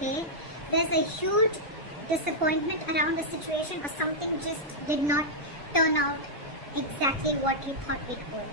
okay? There's a huge disappointment around the situation, or something just did not turn out exactly what you thought it would.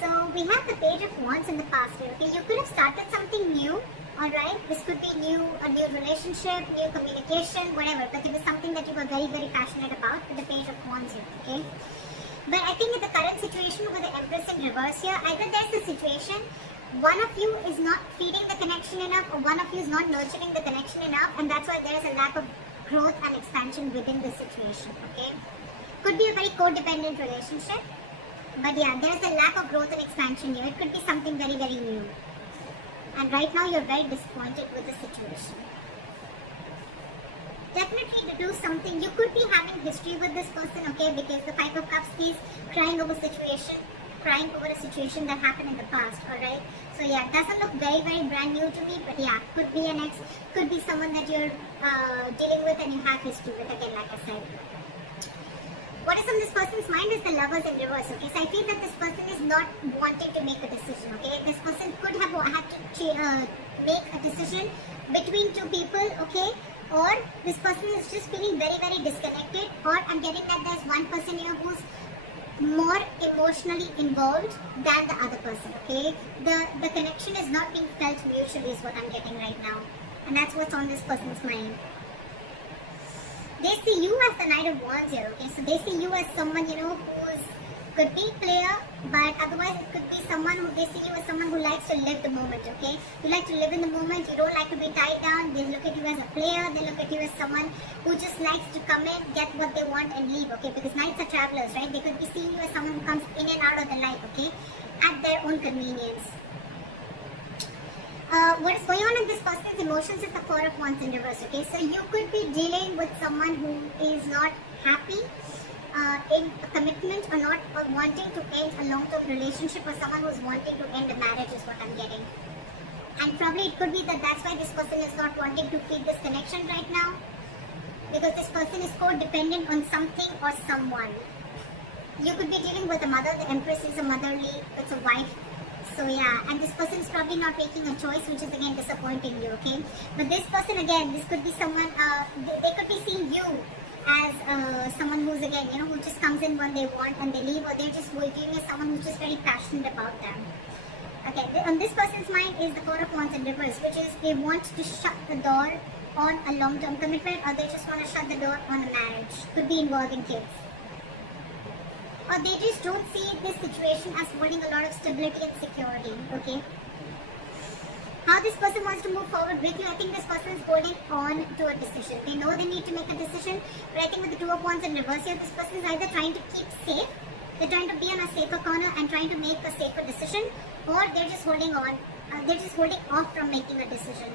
So we have the Page of Wands in the past here, okay? You could have started something new, alright? This could be a new relationship, new communication, whatever, but it was something that you were very, very passionate about with the Page of Wands here, okay? But I think in the current situation with the Empress in reverse here, either there's a situation, one of you is not feeding the connection enough, or one of you is not nurturing the connection enough, and that's why there is a lack of growth and expansion within the situation, okay? Could be a very codependent relationship, but yeah, there's a lack of growth and expansion here. It could be something very, very new. And right now you're very disappointed with the situation. Definitely to do something, you could be having history with this person, okay, because the Five of Cups is crying over a situation that happened in the past, alright. So yeah, it doesn't look very, very brand new to me, but yeah, could be an ex, could be someone that you're dealing with and you have history with, again, like I said. What is on this person's mind is the Lovers in reverse, okay. So I feel that this person is not wanting to make a decision, okay. This person could have had to make a decision between two people, okay. Or this person is just feeling very, very disconnected, or I'm getting that there's one person here who's more emotionally involved than the other person, okay? The connection is not being felt mutually is what I'm getting right now. And that's what's on this person's mind. They see you as the Knight of Wands here, okay? So they see you as someone, you know, who's could be player, but otherwise it could be someone who, they see you as someone who likes to live the moment, okay? You like to live in the moment, you don't like to be tied down. They look at you as a player, they look at you as someone who just likes to come in, get what they want and leave, okay? Because knights are travelers, right? They could be seeing you as someone who comes in and out of their life, okay? At their own convenience. What is going on in this person's emotions is the Four of Wands in reverse, okay? So you could be dealing with someone who is not happy in a commitment, or not, or wanting to end a long-term relationship, or someone who's wanting to end a marriage is what I'm getting. And probably it could be that that's why this person is not wanting to feed this connection right now, because this person is codependent on something or someone. You could be dealing with a mother. The Empress is a motherly, it's a wife. So yeah, and this person is probably not making a choice, which is again disappointing you, okay? But this person, again, this could be someone, they could be seeing you as someone who's, again, you know, who just comes in when they want and they leave, or they're just viewing as someone who's just very passionate about them. Okay, on this person's mind is the Four of Wands in reverse, which is they want to shut the door on a long-term commitment, or they just want to shut the door on a marriage. Could be involving kids. Or they just don't see this situation as holding a lot of stability and security, okay? How this person wants to move forward with you, I think this person is holding on to a decision. They know they need to make a decision, but I think with the Two of Wands in reverse here, this person is either trying to keep safe, they're trying to be on a safer corner and trying to make a safer decision, or they're just holding on, they're just holding off from making a decision.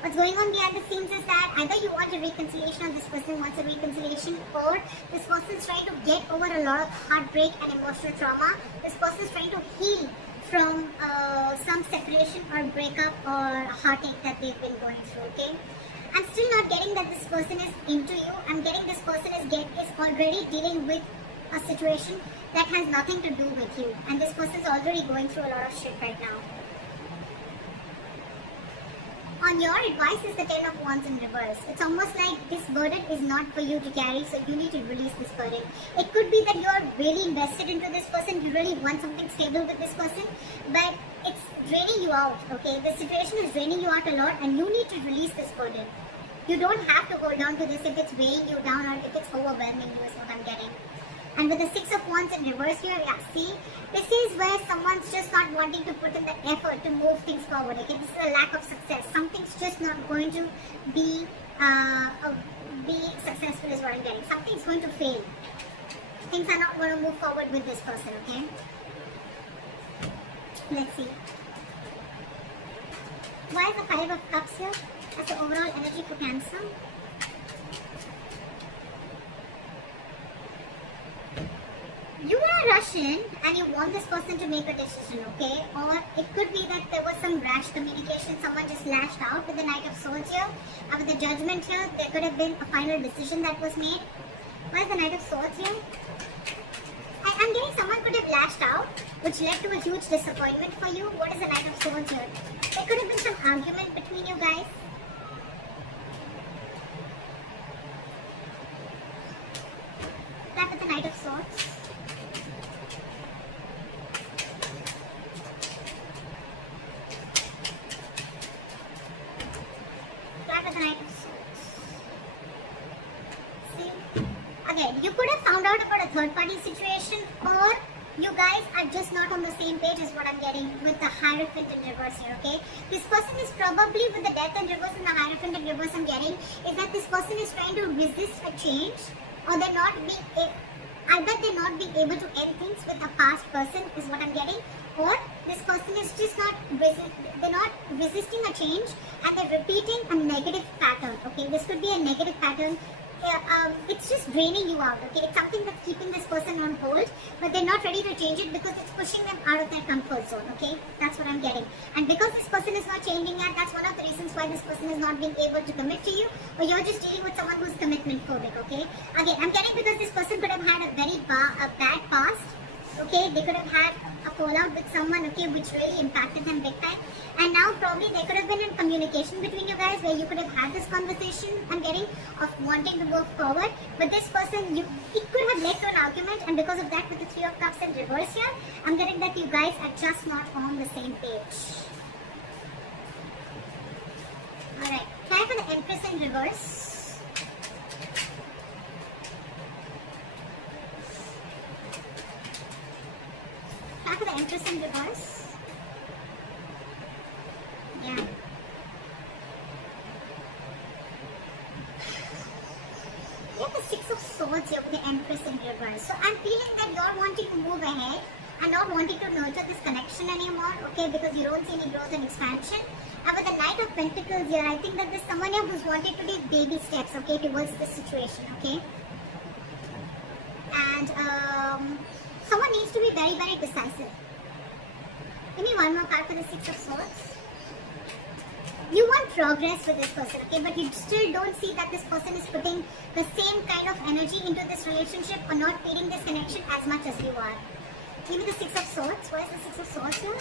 What's going on behind the scenes is that either you want a reconciliation, or this person wants a reconciliation, or this person is trying to get over a lot of heartbreak and emotional trauma. This person is trying to heal from some separation or breakup or heartache that they've been going through, okay? I'm still not getting that this person is into you. I'm getting this person is already dealing with a situation that has nothing to do with you, and this person is already going through a lot of shit right now. On your advice is the Ten of Wands in reverse. It's almost like this burden is not for you to carry, so you need to release this burden. It could be that you're really invested into this person, you really want something stable with this person, but it's draining you out, okay? The situation is draining you out a lot, and you need to release this burden. You don't have to hold on to this if it's weighing you down or if it's overwhelming you, is what I'm getting. And with the Six of Wands in reverse here, yeah, see, this is where someone's just not wanting to put in the effort to move things forward, okay? This is a lack of success. Something's just not going to be successful is what I'm getting. Something's going to fail. Things are not going to move forward with this person, okay? Let's see. Why is the Five of Cups here? That's the overall energy for Cancer. You are Russian and you want this person to make a decision, okay? Or it could be that there was some rash communication, someone just lashed out with the Knight of Swords here. And with the Judgment here, there could have been a final decision that was made. Why is the Knight of Swords here? I'm getting someone could have lashed out, which led to a huge disappointment for you. What is the Knight of Swords here? There could have been some argument between you guys. That with the Knight of Swords. That with the Knight of Swords. See? Again, you could have found out about a third party situation, or you guys are just not on the same page is what I'm getting with the Hierophant in reverse here, okay? This person is probably with the Death in reverse and the Hierophant in reverse I'm getting is that this person is trying to resist a change, or they're not being, either they're not being able to end things with a past person is what I'm getting, or this person is just not, they're not resisting a change and they're repeating a negative pattern, okay? This could be a negative pattern. It's just draining you out, okay? It's something that's keeping this person on hold, but they're not ready to change it because it's pushing them out of their comfort zone, okay? That's what I'm getting. And because this person is not changing yet, that's one of the reasons why this person is not being able to commit to you, or you're just dealing with someone who's commitment phobic, okay? Again, I'm getting because this person could have had a very bad past, okay? They could have had a fallout with someone, okay, which really impacted them big time. And now probably there could have been a communication between you guys where you could have had this conversation, I'm getting, of wanting to go forward. But this person, it could have led to an argument, and because of that, with the Three of Cups in reverse here, I'm getting that you guys are just not on the same page. Alright, try for the Empress in reverse. Try for the Empress in reverse. Yeah. We have the Six of Swords here with the Empress in reverse. So I'm feeling that you're wanting to move ahead and not wanting to nurture this connection anymore, okay, because you don't see any growth and expansion. And with the Knight of Pentacles here, I think that there's someone here who's wanting to take baby steps, okay, towards this situation, okay. And someone needs to be very, very decisive. Give me one more card for the Six of Swords. You want progress with this person, okay, but you still don't see that this person is putting the same kind of energy into this relationship or not feeding this connection as much as you are. Give me the Six of Swords. Why is the Six of Swords here?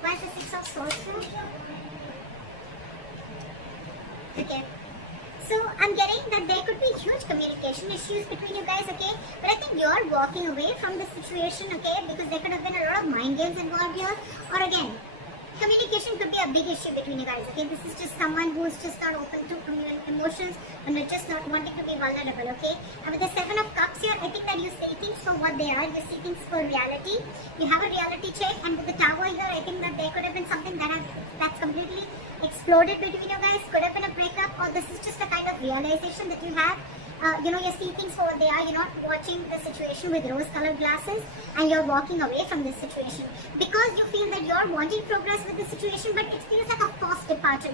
Why is the Six of Swords here? Okay. So I'm getting that there could be huge communication issues between you guys, okay? But I think you're walking away from the situation, okay? Because there could have been a lot of mind games involved here. Or again, communication could be a big issue between you guys, okay? This is just someone who's just not open to emotions and they're just not wanting to be vulnerable, okay? And with the Seven of Cups here, I think that you see things for what they are. You see things for reality. You have a reality check, and with the Tower here, I think that there could have been something that's completely exploded between you guys. Could have been a breakup, or this is just a kind of realization that you have. You see things for what they are. You're not watching the situation with rose-colored glasses, and you're walking away from this situation because you feel that you're wanting progress with the situation, but it feels like a forced departure.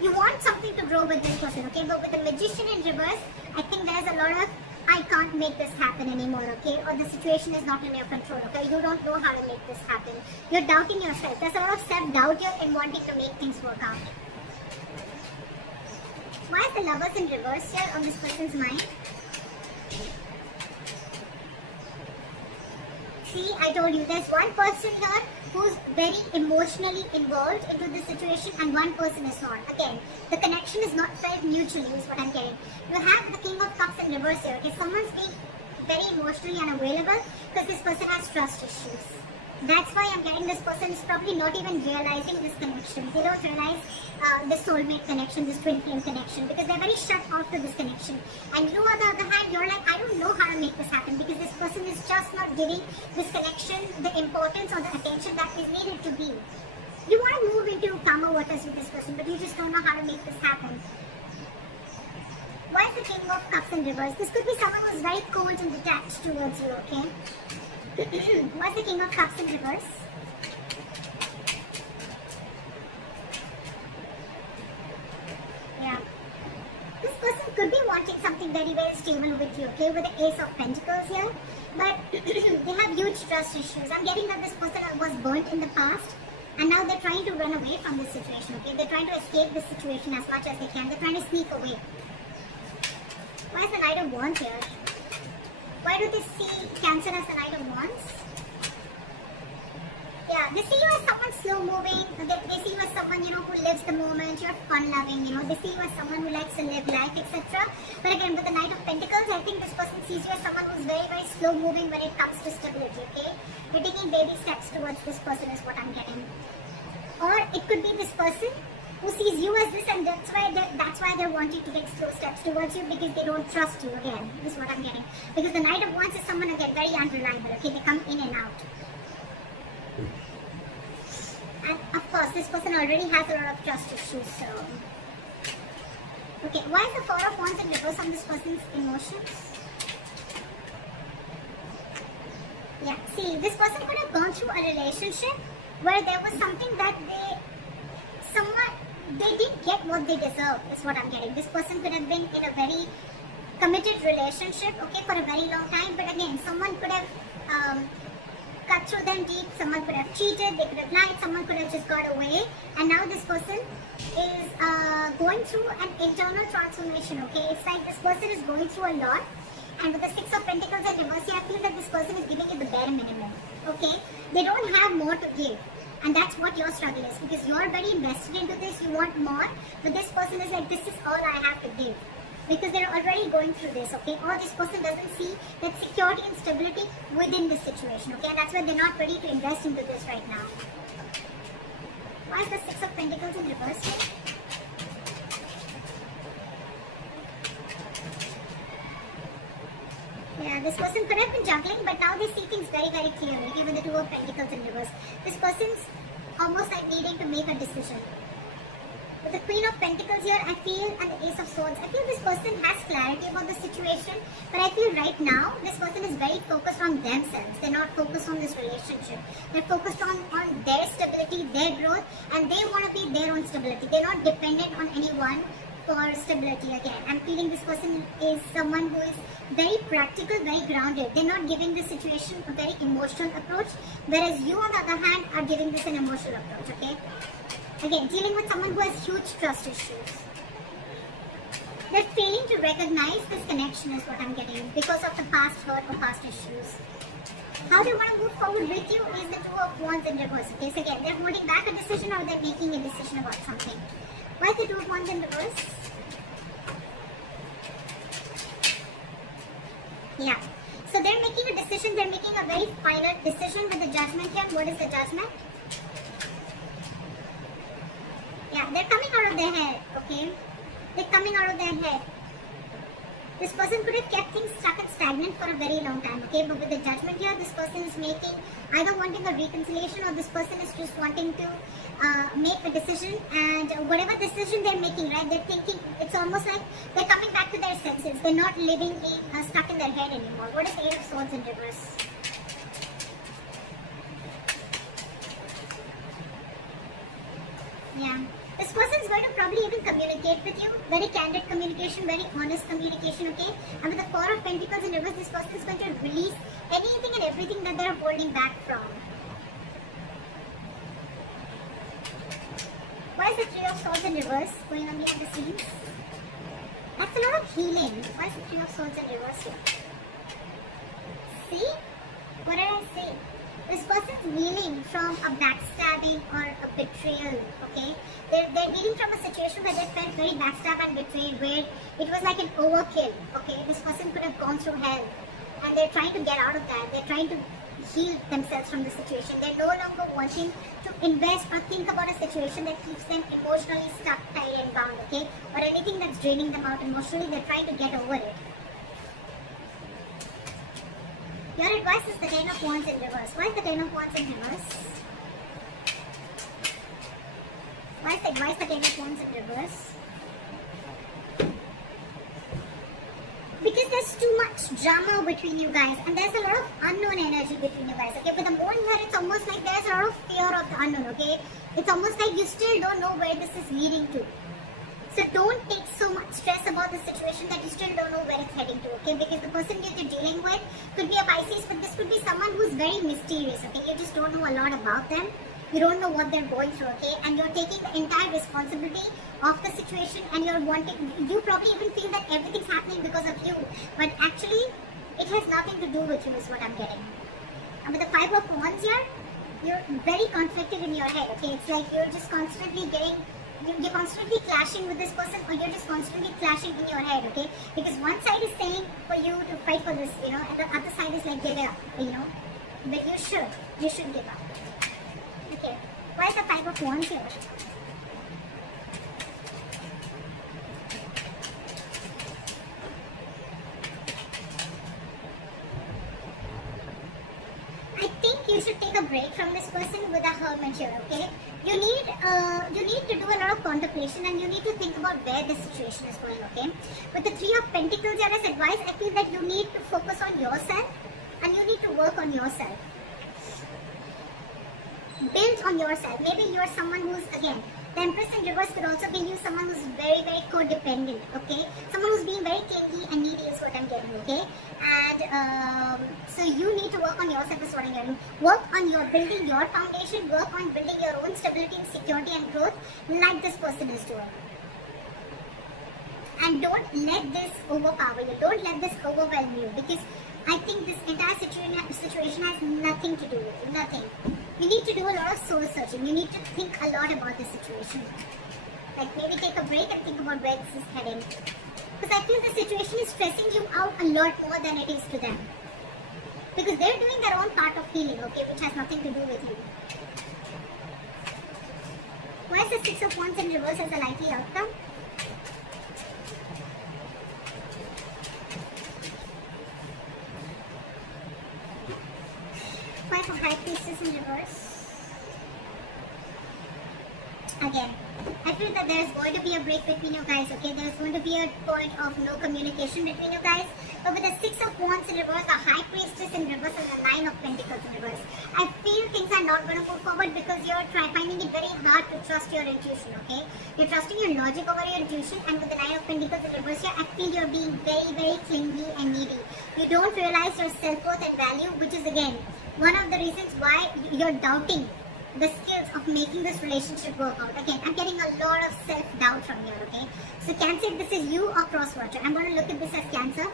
You want something to grow with this person, okay? But with the Magician in reverse, I think there's a lot of I can't make this happen anymore, okay? Or the situation is not in your control, okay? You don't know how to make this happen. You're doubting yourself. There's a lot of self-doubt here in wanting to make things work out. Why is the Lovers in reverse here on this person's mind? See, I told you, there's one person here who's very emotionally involved into this situation and one person is not. Again, the connection is not felt mutually is what I'm getting. You have the King of Cups in reverse here. Okay, someone's being very emotionally unavailable because this person has trust issues. That's why I'm getting this person is probably not even realizing this connection. They don't realize the soulmate connection, this twin flame connection, because they're very shut off to this connection. And you, on the other hand, you're like, I don't know how to make this happen because this person is just not giving this connection the importance or the attention that is needed to be. You want to move into calmer waters with this person, but you just don't know how to make this happen. Why is the King of Cups in reverse? This could be someone who's very cold and detached towards you, okay? What's the King of Cups in reverse? Yeah. This person could be wanting something very, very stable with you, okay? With the Ace of Pentacles here. But they have huge trust issues. I'm getting that this person was burnt in the past. And now they're trying to run away from this situation, okay? They're trying to escape this situation as much as they can. They're trying to sneak away. Why is the Knight of Wands here? Why do they see Cancer as the Knight of Wands? Yeah, they see you as someone slow moving. They see you as someone, who lives the moment. You're fun loving, They see you as someone who likes to live life, etc. But again, with the Knight of Pentacles, I think this person sees you as someone who's very, very slow moving when it comes to stability, okay? You're taking baby steps towards this person is what I'm getting. Or it could be this person who sees you as this, and that's why they're wanting to take slow steps towards you, because they don't trust you again. This is what I'm getting. Because the Knight of Wands is someone, again, very unreliable, okay? They come in and out. And of course, this person already has a lot of trust issues, so... Okay, why is the Four of Wands in reverse on this person's emotions? Yeah, see, this person could have gone through a relationship where there was something that they didn't get what they deserve, is what I'm getting. This person could have been in a very committed relationship, okay, for a very long time, but again, someone could have cut through them deep, someone could have cheated, they could have lied, someone could have just got away, and now this person is going through an internal transformation, okay? It's like this person is going through a lot, and with the Six of Pentacles at reverse, I feel that this person is giving you the bare minimum, okay? They don't have more to give, and that's what your struggle is, because you're very invested into this, you want more, but this person is like, this is all I have to give. Because they're already going through this, okay? Or this person doesn't see that security and stability within this situation, okay? And that's why they're not ready to invest into this right now. Why is the Six of Pentacles in reverse here? Yeah, this person could have been juggling, but now they see things very, very clearly, even the Two of Pentacles in reverse. This person's almost like needing to make a decision. With the Queen of Pentacles here, I feel, and the Ace of Swords, I feel this person has clarity about the situation, but I feel right now, this person is very focused on themselves. They're not focused on this relationship. They're focused on their stability, their growth, and they want to be their own stability. They're not dependent on anyone for stability again. I'm feeling this person is someone who is very practical, very grounded. They're not giving the situation a very emotional approach, whereas you, on the other hand, are giving this an emotional approach, okay? Again, dealing with someone who has huge trust issues. They're failing to recognize this connection is what I'm getting because of the past hurt or past issues. How they want to move forward with you is the Two of Wands in reverse. Okay, so again, they're holding back a decision or they're making a decision about something. Why is the Two of Wands in reverse? Yeah. So they're making a decision. They're making a very final decision with the Judgment here. What is the Judgment? Yeah, they're coming out of their head, okay? They're coming out of their head. This person could have kept things stuck and stagnant for a very long time, okay? But with the Judgment here, this person is making, either wanting a reconciliation or this person is just wanting to make a decision, and whatever decision they're making, right, they're thinking, it's almost like they're coming back to their senses. They're not living stuck in their head anymore. What is the Eight of Swords in reverse? Yeah. This person is going to probably even communicate with you. Very candid communication, very honest communication, okay? And with the Four of Pentacles in reverse, this person is going to release anything and everything that they're holding back from. Why is the Three of Swords in reverse going on behind the scenes? That's a lot of healing. Why is the Three of Swords in reverse here? See? What did I say? This person's healing from a backstabbing or a betrayal, okay? They're healing from a situation where they felt very backstabbed and betrayed, where it was like an overkill, okay? This person could have gone through hell, and they're trying to get out of that. They're trying to heal themselves from the situation. They're no longer wanting to invest or think about a situation that keeps them emotionally stuck, tied and bound, okay? Or anything that's draining them out emotionally, they're trying to get over it. Your advice is the Ten of Wands in reverse. Why is the Ten of Wands in reverse? Why is the advice the Ten of Wands in reverse? Because there's too much drama between you guys, and there's a lot of unknown energy between you guys, okay? With the Moon here, it's almost like there's a lot of fear of the unknown, okay? It's almost like you still don't know where this is leading to. So don't take so much stress about the situation that you still don't know where it's heading to, okay? Because the person that you're dealing with could be a Pisces, but this could be someone who's very mysterious, okay? You just don't know a lot about them. You don't know what they're going through, okay? And you're taking the entire responsibility of the situation, and you're wanting, you probably even feel that everything's happening because of you, but actually it has nothing to do with you is what I'm getting. And with the 5 of Wands here, you're very conflicted in your head, okay? It's like you're just constantly you're constantly clashing with this person, or you're just constantly clashing in your head, okay? Because one side is saying for you to fight for this, you know, and the other side is like give it up, you know? But you should give up. Okay, why is the 5 of Wands here? I think you should take a break from this person with a Hermit here, okay? You need to do a lot of contemplation, and you need to think about where the situation is going, okay? With the 3 of Pentacles here as advice, I feel that you need to focus on yourself, and you need to work on yourself. Build on yourself. Maybe you're someone who's, again, the Empress in reverse could also be you, someone who's very, very codependent, okay? Someone who's being very clingy and needy is what I'm getting, okay? And so you need to work on yourself is what I'm getting. Work on your building your foundation, work on building your own stability and security and growth like this person is doing. And don't let this overpower you. Don't let this overwhelm you, because I think this entire situation has nothing to do with it. Nothing. You need to do a lot of soul searching. You need to think a lot about the situation. Like maybe take a break and think about where this is heading. Because I feel the situation is stressing you out a lot more than it is to them. Because they're doing their own part of healing, okay, which has nothing to do with you. Why is the 6 of Wands in reverse as a likely outcome? Five of High Priestess in reverse. Again, I feel that there's going to be a break between you guys, okay? There's going to be a point of no communication between you guys. But with the 6 of Wands in reverse, the High Priestess in reverse, and the 9 of Pentacles in reverse, I feel things are not going to move forward because you're finding it very hard to trust your intuition, okay? You're trusting your logic over your intuition, and with the 9 of Pentacles in reverse here, I feel you're being very, very clingy and needy. You don't realize your self-worth and value, which is again one of the reasons why you're doubting the skills of making this relationship work out. Again, I'm getting a lot of self-doubt from here, okay? So Cancer, if this is you or cross-watcher, I'm going to look at this as Cancer.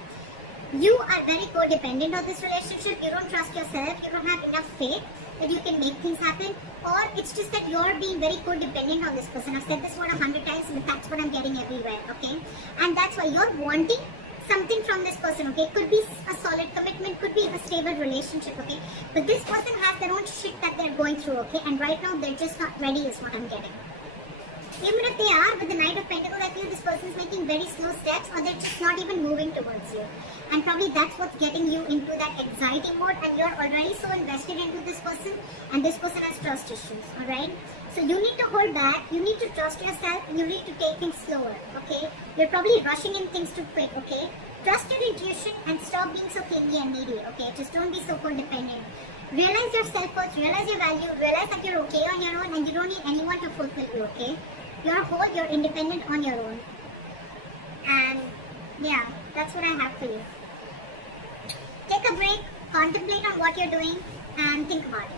You are very codependent on this relationship. You don't trust yourself. You don't have enough faith that you can make things happen. Or it's just that you're being very codependent on this person. I've said this word 100 times, but that's what I'm getting everywhere, okay? And that's why you're wanting something from this person, okay? Could be a solid commitment, could be a stable relationship, okay? But this person has their own shit that they're going through, okay? And right now they're just not ready is what I'm getting. Even if they are, with the Knight of Pentacles, I feel this person is making very slow steps, or they're just not even moving towards you. And probably that's what's getting you into that anxiety mode, and you're already so invested into this person, and this person has trust issues, alright? So you need to hold back, you need to trust yourself, and you need to take things slower, okay? You're probably rushing in things too quick, okay? Trust your intuition and stop being so clingy and needy, okay? Just don't be so codependent. Realize your self-worth, realize your value, realize that you're okay on your own, and you don't need anyone to fulfill you, okay? You're whole, you're independent on your own. And yeah, that's what I have for you. Take a break, contemplate on what you're doing, and think about it.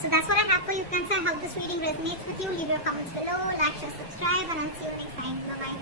So that's what I have for you, Cancer. I hope this reading resonates with you. Leave your comments below, like, share, subscribe, and I'll see you next time. Bye-bye.